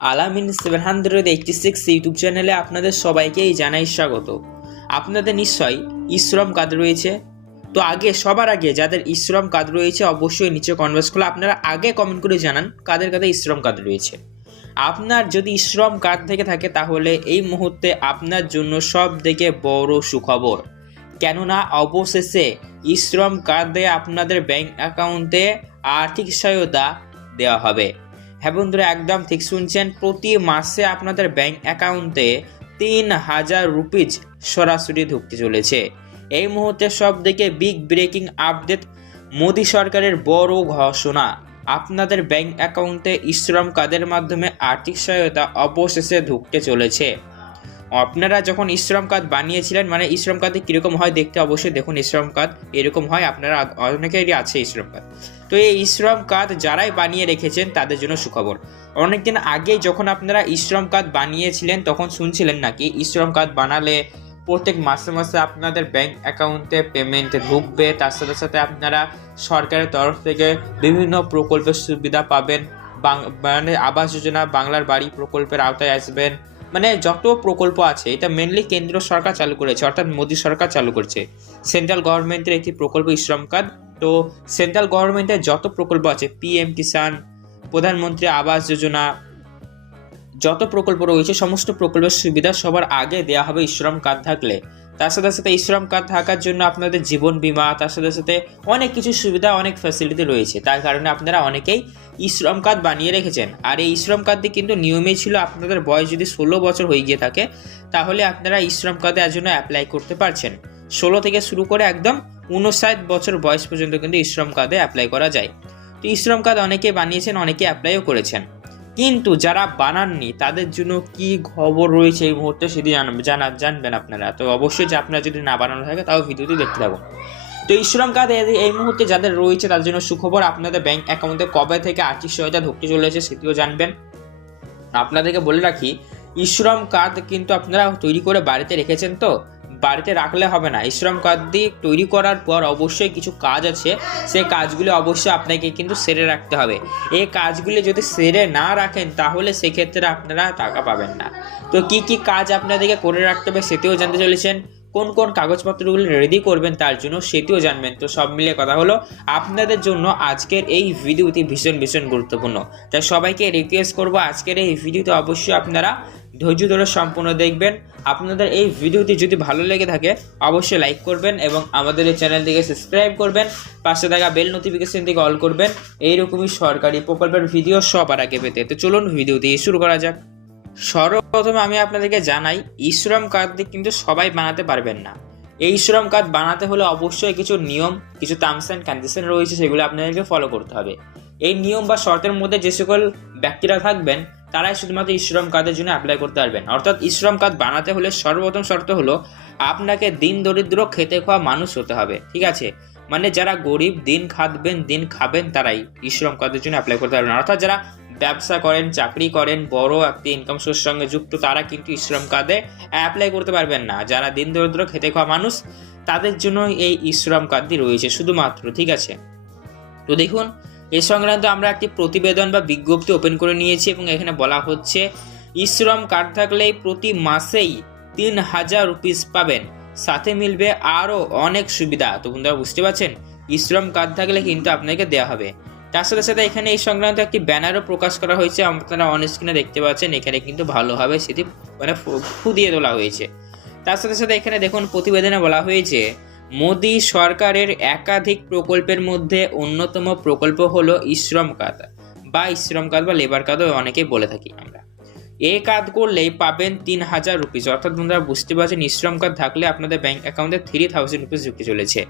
Alamin seven hundred eighty six YouTube চ্যানেলে আপনাদের সবাইকেই জানাই স্বাগত। আপনাদের নিশ্চয়ই ইশ্রম কার্ড রয়েছে। তো আগে, সবার আগে যাদের ইশ্রম কার্ড রয়েছে, অবশ্যই নিচে কনভার্স করলে আপনারা আগে কমেন্ট করে জানান কাদের কাদের ইশ্রম কার্ড রয়েছে। আপনার যদি ইশ্রম কার্ড থেকে থাকে, তাহলে এই মুহূর্তে আপনার জন্য সব থেকে বড় সুখবর। কেননা, অবশেষে ইশ্রম কার্ড দিয়ে আপনাদের ব্যাংক অ্যাকাউন্টে আর্থিক সহায়তা দেওয়া হবে। হ্যাঁ বন্ধুরা, একদম ঠিক শুনছেন। প্রতি মাসে আপনাদের ব্যাংক অ্যাকাউন্টে তিন হাজার রুপিজ সরাসরি ঢুকতে চলেছে। এই মুহূর্তে সব থেকে বিগ ব্রেকিং আপডেট মোদী সরকারের বড় ঘোষণা। আপনাদের ব্যাংক অ্যাকাউন্টে ইশ্রম কার্ডের মাধ্যমে আর্থিক সহায়তা অবশেষে ঢুকতে চলেছে। আপনারা যখন ইশ্রম কার্ড বানিয়েছিলেন মানে ইশ্রম কার্ডে কীরকম হয় দেখতে অবশ্যই দেখুন ইশ্রম কার্ড এরকম হয়, আপনারা অনেকেরই আছে ইশ্রম কার্ড তো এই ইশ্রম কার্ড যারাই বানিয়ে রেখেছেন, তাদের জন্য সুখবর। অনেকদিন আগে যখন আপনারা ইশ্রম কার্ড বানিয়েছিলেন, তখন শুনছিলেন নাকি ইশ্রম কার্ড বানালে প্রত্যেক মাসে মাসে আপনাদের ব্যাংক অ্যাকাউন্টে পেমেন্ট ঢুকবে, তার সাথে সাথে আপনারা সরকারের তরফ থেকে বিভিন্ন প্রকল্পের সুবিধা পাবেন মানে আবাস যোজনা, বাংলার বাড়ি প্রকল্পের আওতায় আসবেন। মানে যত প্রকল্প আছে, এটা মেনলি কেন্দ্র সরকার চালু করেছে, অর্থাৎ মোদী সরকার চালু করেছে। সেন্ট্রাল গভর্নমেন্টের একটি প্রকল্প ইশ্রম কার্ড তো সেন্ট্রাল গভর্নমেন্টের যত প্রকল্প আছে, পিএম কিষাণ, প্রধানমন্ত্রী আবাস যোজনা, যত প্রকল্প রয়েছে, সমস্ত প্রকল্পের সুবিধা সবার আগে দেওয়া হবে ইশ্রম কার্ড থাকলে। তার সাথে সাথে ইশ্রম কার্ড থাকার জন্য আপনাদের জীবন বীমা, তার সাথে সাথে অনেক কিছু সুবিধা, অনেক ফ্যাসিলিটি রয়েছে। তার কারণে আপনারা অনেকেই ইশ্রম কার্ড বানিয়ে রেখেছেন। আর এই ইশ্রম কার্ডটি কিন্তু নিয়মেই ছিল আপনাদের বয়স যদি ষোলো বছর হয়ে গিয়ে থাকে, তাহলে আপনারা ইশ্রম কার্ডে এর জন্য অ্যাপ্লাই করতে পারছেন। ষোলো থেকে শুরু করে একদম উনষাট বছর বয়স পর্যন্ত কিন্তু ইশ্রম কার্ডে অ্যাপ্লাই করা যায়। তো ইশ্রম কার্ড অনেকে বানিয়েছেন, অনেকে অ্যাপ্লাইও করেছেন। কিন্তু যারা বানাননি, তাদের জন্য কি খবর রয়েছে এই মুহূর্তে সেটি জানা জানবেন আপনারা। তো অবশ্যই যে আপনারা যদি না বানানো থাকে, তাও ভিডিওটি দেখতে থাকুন। তো ইশ্রম কার্ড এই মুহূর্তে যাদের রয়েছে, তাদের জন্য সুখবর, আপনাদের ব্যাংক অ্যাকাউন্টে কবে থেকে আর্থিক সহায়তা ঢুকতে চলেছে সেটিও জানবেন। আপনাদেরকে বলে রাখি ইশ্রম কার্ড কিন্তু আপনারা তৈরি করে বাড়িতে রেখেছেন তো। বাড়িতে রাখলে হবে না। ইশ্রম কার্ড দিয়ে তৈরি করার পর অবশ্যই কিছু কাজ আছে। সেই কাজগুলি অবশ্যই আপনাকে কিন্তু সেরে রাখতে হবে। এই কাজগুলি যদি সেরে না রাখেন, তাহলে সেক্ষেত্রে আপনারা টাকা পাবেন না। তো কি কি কাজ আপনাদেরকে করে রাখতে হবে সেটিও জানতে চলেছেন। কোন কোন কাগজপত্রগুলি রেডি করবেন তার জন্য সেটিও জানবেন। তো সব মিলে কথা হলো, আপনাদের জন্য আজকের এই ভিডিওটি ভীষণ ভীষণ গুরুত্বপূর্ণ। তাই সবাইকে রিকোয়েস্ট করব, আজকের এই ভিডিওতে অবশ্যই আপনারা ধৈর্য ধরে সম্পূর্ণ দেখবেন। আপনাদের এই ভিডিওটি যদি ভালো লেগে থাকে, অবশ্যই লাইক করবেন এবং আমাদের এই চ্যানেলটিকে সাবস্ক্রাইব করবেন, পাশে থাকা বেল নোটিফিকেশন অল করবেন। এইরকমই সরকারি প্রকল্পের ভিডিও সবার আগে পেতে। তো চলুন ভিডিওটি শুরু করা যাক। সর্বপ্রথমে আমি আপনাদেরকে জানাই, ইশ্রম কার্ড কিন্তু সবাই বানাতে পারবেন না। এই ইশ্রম কার্ড বানাতে হলে অবশ্যই কিছু নিয়ম, কিছু টার্মস অ্যান্ড কন্ডিশন রয়েছে, সেগুলো আপনাদেরকে ফলো করতে হবে। এই নিয়ম বা শর্তের মধ্যে যে সকল ব্যক্তিরা থাকবেন তারাই শুধুমাত্র ইশ্রম কার্ডের জন্য অ্যাপ্লাই করতে পারবেন। অর্থাৎ ইশ্রম কার্ড বানাতে হলে সর্বপ্রথম শর্ত হলো, আপনাকে দিন দরিদ্র খেতে খাওয়া মানুষ হতে হবে, ঠিক আছে? মানে যারা গরিব, দিন খাবেন দিন খাবেন তারাই ইশ্রম কার্ডের জন্য অ্যাপ্লাই করতে পারবেন। অর্থাৎ যারা ব্যবসা করেন, চাকরি করেন, বড় একটি ইনকাম সোর্স সঙ্গে যুক্ত, তারা কিন্তু ইশ্রম কার্ডে অ্যাপ্লাই করতে পারবেন না। যারা দিন দরিদ্র খেতে খাওয়া মানুষ, তাদের জন্য এই ইশ্রম কার্ডটি রয়েছে শুধুমাত্র, ঠিক আছে? তো দেখুন এ সংক্রান্ত আমরা একটি প্রতিবেদন বা বিজ্ঞপ্তি ওপেন করে নিয়েছি এবং এখানে বলা হচ্ছে ইশ্রম কার্ড থাকলেই প্রতি মাসেই তিন হাজার রুপিস পাবেন। সাথে মিলবে আরও অনেক সুবিধা। তো বন্ধুরা, বুঝতে পারছেন? ইশ্রম কার্ড থাকলে কিন্তু আপনাকে দেওয়া হবে। তার সাথে সাথে এখানে এই সংক্রান্ত একটি ব্যানারও প্রকাশ করা হয়েছে। আপনারা অন স্ক্রিনে দেখতে পাচ্ছেন, এখানে কিন্তু ভালোভাবে সেটি মানে ফুদিয়ে তোলা হয়েছে। তার সাথে সাথে এখানে দেখুন, প্রতিবেদনে বলা হয়েছে মোদী সরকারের একাধিক প্রকল্পের মধ্যে অন্যতম প্রকল্প হলো ইশ্রম কার্ড বা ইশ্রম কার্ড বা লেবার কার্ডও অনেকেই বলে থাকি আমরা। এই কার্ড করলেই পাবেন তিন হাজার রুপিস, অর্থাৎ বন্ধুরা বুঝতে পারছেন, ইশ্রম কার্ড থাকলে আপনাদের ব্যাংক অ্যাকাউন্টে থ্রি থাউজেন্ড রুপিস ঢুকতে চলেছে।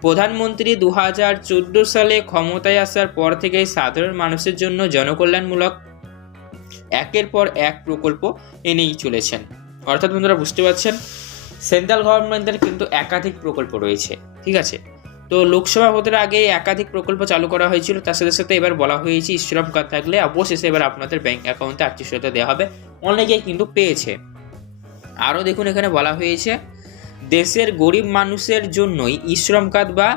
প্রধানমন্ত্রী দু হাজার চোদ্দ সালে ক্ষমতায় আসার পর থেকেই সাধারণ মানুষের জন্য জনকল্যাণমূলক একের পর এক প্রকল্প এনেই চলেছেন। অর্থাৎ বন্ধুরা বুঝতে পারছেন সেন্ট্রাল গভর্নমেন্টের কিন্তু একাধিক প্রকল্প রয়েছে, ঠিক আছে? তো লোকসভা ভোটের আগে একাধিক প্রকল্প চালু করা হয়েছিল, তার সাথে সাথে এবার বলা হয়েছে ইশ্রম কার্ড থাকলে অবশেষে এবার আপনাদের ব্যাঙ্ক অ্যাকাউন্টে আর্থিক সহায়তা দেওয়া হবে। অনেকেই কিন্তু পেয়েছে। আরও দেখুন, এখানে বলা হয়েছে, দেশের গরিব মানুষের জন্যই ইশ্রম কার্ড বা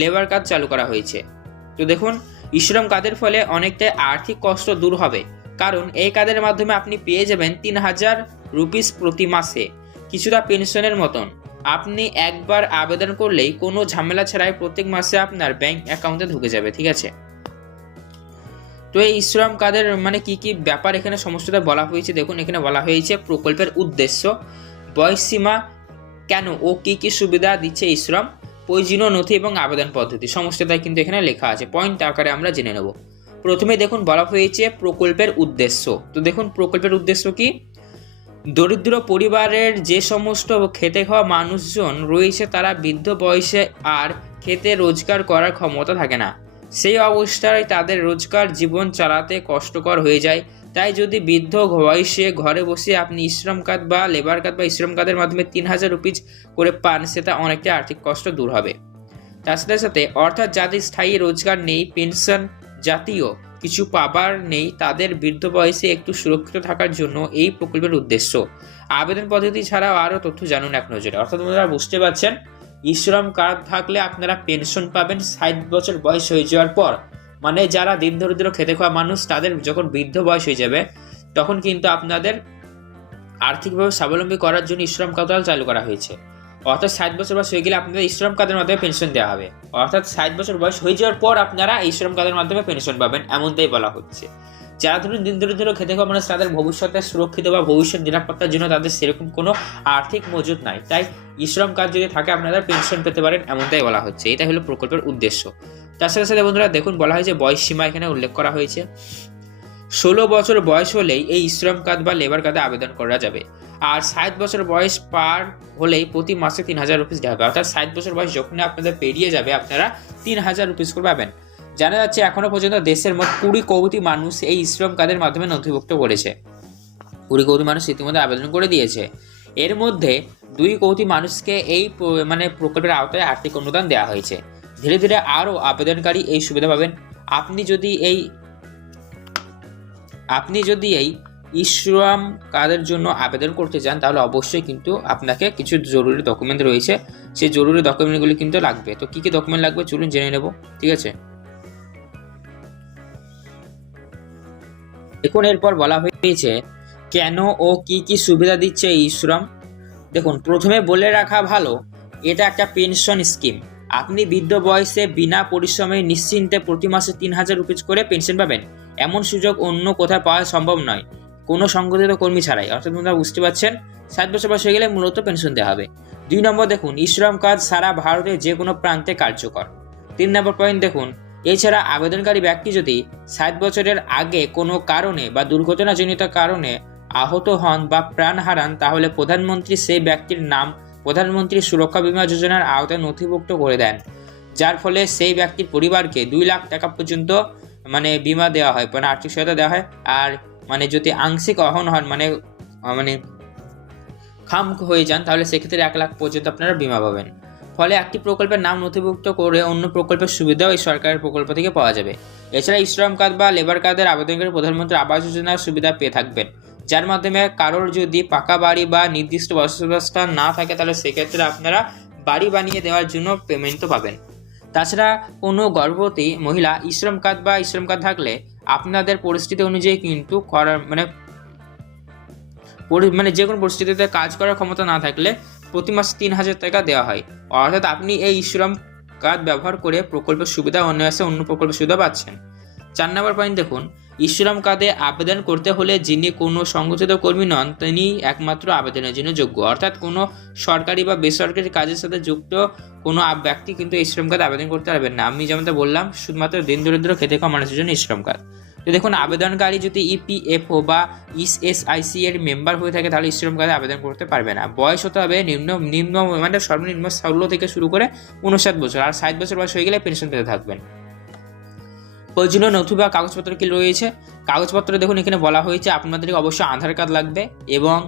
লেবার কার্ড চালু করা হয়েছে। তো দেখুন ইশ্রম কার্ডের ফলে অনেকটাই আর্থিক কষ্ট দূর হবে। কারণ এই কার্ডের মাধ্যমে আপনি পেয়ে যাবেন তিন হাজার রুপিস প্রতি মাসে। কিছুটা পেনশনের মতন। আপনি একবার আবেদন করলেই কোনো ঝামেলা ছাড়াই প্রত্যেক মাসে আপনার ব্যাংক অ্যাকাউন্টে ঢুকে যাবে, ঠিক আছে? তো এই শ্রম কাদের মানে কি কি ব্যাপার এখানে সমস্তটা বলা হয়েছে? দেখুন, এখানে বলা হয়েছে প্রকল্পের উদ্দেশ্য বয়সসীমা কেন ও কি কি সুবিধা দিচ্ছে শ্রম, প্রয়োজনীয় নথি এবং আবেদন পদ্ধতি, সমস্তটাই কিন্তু এখানে লেখা আছে। পয়েন্ট আকারে আমরা জেনে নেব। প্রথমে দেখুন বলা হয়েছে প্রকল্পের উদ্দেশ্য। তো দেখুন, প্রকল্পের উদ্দেশ্য কি? দরিদ্র পরিবারের যে সমস্ত খেতে খাওয়া মানুষজন রয়েছে তারা বৃদ্ধ বয়সে আর খেতে রোজগার করার ক্ষমতা থাকে না। সেই অবস্থায় তাদের রোজগার জীবন চালাতে কষ্টকর হয়ে যায়। তাই যদি বৃদ্ধ বয়সে ঘরে বসে আপনি শ্রম কার্ড বা লেবার কার্ড বা শ্রম কার্ডের মাধ্যমে তিন হাজার রুপিজ করে পান, সেটা অনেকটা আর্থিক কষ্ট দূর হবে। তার সাথে সাথে অর্থাৎ যাদের স্থায়ী রোজগার নেই পেনশন জাতীয় কিছু পাবার নেই, তাদের বৃদ্ধ বয়সে একটু সুরক্ষিত থাকার জন্য এই প্রকল্পের উদ্দেশ্য। আবেদন পদ্ধতি ছাড়াও আরও তথ্য জানুন এক নজরে। অর্থাৎ আপনারা বুঝতে পারছেন? ইশ্রম কার্ড থাকলে আপনারা পেনশন পাবেন ষাট বছর বয়স হয়ে যাওয়ার পর। মানে যারা দিন দরিদ্র খেতে খাওয়া মানুষ, তাদের যখন বৃদ্ধ বয়স হয়ে যাবে, তখন কিন্তু আপনাদের আর্থিকভাবে স্বাবলম্বী করার জন্য ইশ্রম কার্ড চালু করা হয়েছে। অর্থাৎ ষাট বছর বয়স হয়ে গেলে আপনাদের ইশ্রম কার্ডের মাধ্যমে পেনশন দেওয়া হবে। অর্থাৎ ষাট বছর বয়স হয়ে যাওয়ার পর আপনারা এই শ্রম কার্ডের মাধ্যমে পেনশন পাবেন, এমনটাই বলা হচ্ছে। যারা ধরুন দিন দরিদ্র খেতে খাওয়া মানুষ, তাদের ভবিষ্যতে সুরক্ষিত বা ভবিষ্যৎ নিরাপত্তার জন্য তাদের সেরকম কোনো আর্থিক মজুদ নাই। তাই ইশ্রম কার্ড যদি থাকে, আপনারা পেনশন পেতে পারেন, এমনটাই বলা হচ্ছে। এটা হলো প্রকল্পের উদ্দেশ্য। তার সাথে সাথে বন্ধুরা, দেখুন বলা হয়েছে বয়স সীমা এখানে উল্লেখ করা হয়েছে। ষোলো বছর বয়স হলেই এই শ্রম কার্ড বা লেবার কার্ডে আবেদন করা যাবে। আর সাত বছর বয়স পার হলেই প্রতি মাসে তিন হাজার রুপিস দেওয়া হবে অর্থাৎ সাত বছর বয়স যখনই আপনাদের পেরিয়ে যাবে, আপনারা তিন হাজার রুপিস করে পাবেন। জানা যাচ্ছে এখনও পর্যন্ত দেশের মোট কুড়ি কোটি মানুষ এই শ্রম কার্ডের মাধ্যমে নথিভুক্ত করেছে। কুড়ি কোটি মানুষ ইতিমধ্যে আবেদন করে দিয়েছে। এর মধ্যে দুই কোটি মানুষকে এই মানে প্রকল্পের আওতায় আর্থিক অনুদান দেওয়া হয়েছে। ধীরে ধীরে আরও আবেদনকারী এই সুবিধা পাবেন। আপনি যদি এই, আপনি যদি এই ইশ্রম কার্ডের জন্য আবেদন করতে চান, তাহলে অবশ্যই কিন্তু আপনাকে কিছু জরুরি ডকুমেন্ট রয়েছে। সেই জরুরি ডকুমেন্টগুলি কিন্তু লাগবে। তো কী কী ডকুমেন্ট লাগবে চলুন জেনে নেব, ঠিক আছে? দেখুন, এরপর বলা হয়েছে, কেন ও কি কি সুবিধা দিচ্ছে এই দেখুন, প্রথমে বলে রাখা ভালো, এটা একটা পেনশন স্কিম আপনি বৃদ্ধ বয়সে বিনা পরিশ্রমে নিশ্চিন্তে প্রতি মাসে তিন হাজার রুপিস করে পেনশন পাবেন। এমন সুযোগ অন্য কোথাও পাওয়া সম্ভব নয়। কোনো সংগঠিত কর্মী ছাড়াই। অর্থাৎ আপনারা বুঝতে পারছেন ষাট বছর বয়স হয়ে গেলে মূলত পেনশন দেওয়া হবে। দুই নম্বর দেখুন ইশ্রম কাজ সারা ভারতের যে কোনো প্রান্তে কার্যকর। তিন নম্বর পয়েন্ট দেখুন, এছাড়া আবেদনকারী ব্যক্তি যদি ষাট বছরের আগে কোনো কারণে বা দুর্ঘটনাজনিত কারণে আহত হন বা প্রাণ হারান, তাহলে প্রধানমন্ত্রী সেই ব্যক্তির নাম প্রধানমন্ত্রী সুরক্ষা বীমা যোজনার আওতায় নথিভুক্ত করে দেন। যার ফলে সেই ব্যক্তির পরিবারকে দুই লাখ টাকা পর্যন্ত মানে বিমা দেওয়া হয় মানে আর্থিক সহায়তা দেওয়া হয়। আর মানে যদি আংশিক অহন হন মানে মানে খাম হয়ে যান, তাহলে সেক্ষেত্রে এক লাখ পর্যন্ত আপনারা বিমা পাবেন। ফলে একটি প্রকল্পের নাম নথিভুক্ত করে অন্য প্রকল্পের সুবিধাও এই সরকারের প্রকল্প থেকে পাওয়া যাবে। এছাড়া শ্রম কার্ড বা লেবার কার্ডের আবেদনকারী প্রধানমন্ত্রী আবাস যোজনার সুবিধা পেয়ে থাকবেন। যার মাধ্যমে কারোর যদি পাকা বাড়ি বা নির্দিষ্ট বাসস্থান না থাকে, তাহলে সেক্ষেত্রে আপনারা বাড়ি বানিয়ে দেওয়ার জন্য পেমেন্টও পাবেন। তাছাড়া কোনো গর্ভবতী মহিলা ইশ্রম কার্ড বা ইশ্রম কার্ড থাকলে আপনাদের পরিস্থিতি অনুযায়ী কিন্তু করার মানে মানে যে কোনো পরিস্থিতিতে কাজ করার ক্ষমতা না থাকলে প্রতি মাসে তিন হাজার টাকা দেওয়া হয়। অর্থাৎ আপনি এই শ্রম কার্ড ব্যবহার করে প্রকল্পের সুবিধা অন্য অন্য প্রকল্পের সুবিধা পাচ্ছেন। চার নম্বর পয়েন্ট দেখুন। ইশ্রম কার্ডে আবেদন করতে হলে যিনি কোনো সংগঠিত কর্মী নন, তিনি একমাত্র আবেদনের জন্য যোগ্য। অর্থাৎ কোনো সরকারি বা বেসরকারি কাজের সাথে যুক্ত কোনো ব্যক্তি কিন্তু এই শ্রম কার্ড আবেদন করতে পারবেন না। আমি যেমনটা বললাম, শুধুমাত্র দিন দরিদ্র খেতে খাওয়া মানুষের জন্য এই শ্রম কার্ড তো দেখুন, আবেদনকারী যদি ইপিএফও বা ইএসআইসি এর মেম্বার হয়ে থাকে, তাহলে শ্রম কার্ডে আবেদন করতে পারবে না। বয়স হতে হবে নিম্ন নিম্ন মানে সর্বনিম্ন ষোলো থেকে শুরু করে উনষাট বছর। আর ষাট বছর বয়স হয়ে গেলে পেনশন পেতে থাকবেন। প্রয়োজনীয় নথি বা কাগজপত্র কি রয়েছে? কাগজপত্র দেখুন, এখানে বলা হয়েছে আপনাদেরকে অবশ্যই আধার কার্ড লাগবে এবং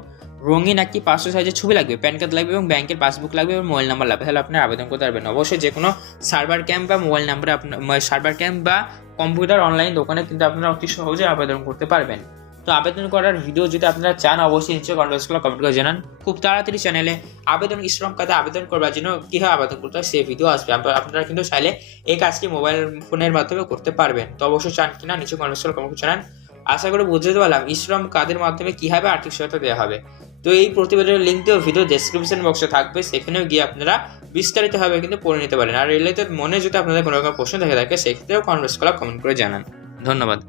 রঙিন একটি পাসপোর্ট সাইজের ছবি লাগবে, প্যান কার্ড লাগবে এবং ব্যাংকের পাসবুক লাগবে এবং মোবাইল নাম্বার লাগবে। তাহলে আপনি আবেদন করতে পারবেন। অবশ্যই যে কোনো সার্ভার ক্যাম্প বা মোবাইল নাম্বারে আপনার সার্ভার ক্যাম্প বা কম্পিউটার অনলাইন দোকানে কিন্তু আপনারা অতি সহজে আবেদন করতে পারবেন। তো আবেদন করার ভিডিও যদি আপনারা চান, অবশ্যই নিচে করে কমেন্ট করে জানান। খুব তাড়াতাড়ি চ্যানেলে আবেদন শ্রম কাজে আবেদন করবার জন্য কীভাবে আবেদন করতে হয়, সেই ভিডিও আসবে। আপনারা কিন্তু চাইলে এই কাজটি মোবাইল ফোনের মাধ্যমে করতে পারবেন। তো অবশ্যই চান কিনা নিচে করে কমেন্ট করে জানান। আশা করি বুঝতে পারলাম, ইশ্রম কাদের মাধ্যমে কীভাবে আর্থিক সহায়তা দেওয়া হবে। তো এই প্রতিবেদনের লিঙ্কটিও ভিডিও ডেসক্রিপশন বক্সে থাকবে, সেখানেও গিয়ে আপনারা বিস্তারিতভাবে কিন্তু পড়ে নিতে পারেন। আর রিলেটেড মনে যদি আপনাদের কোনো রকম প্রশ্ন থেকে, থাকে, সেক্ষেত্রেও কনভার্স করা কমেন্ট করে জানান। ধন্যবাদ।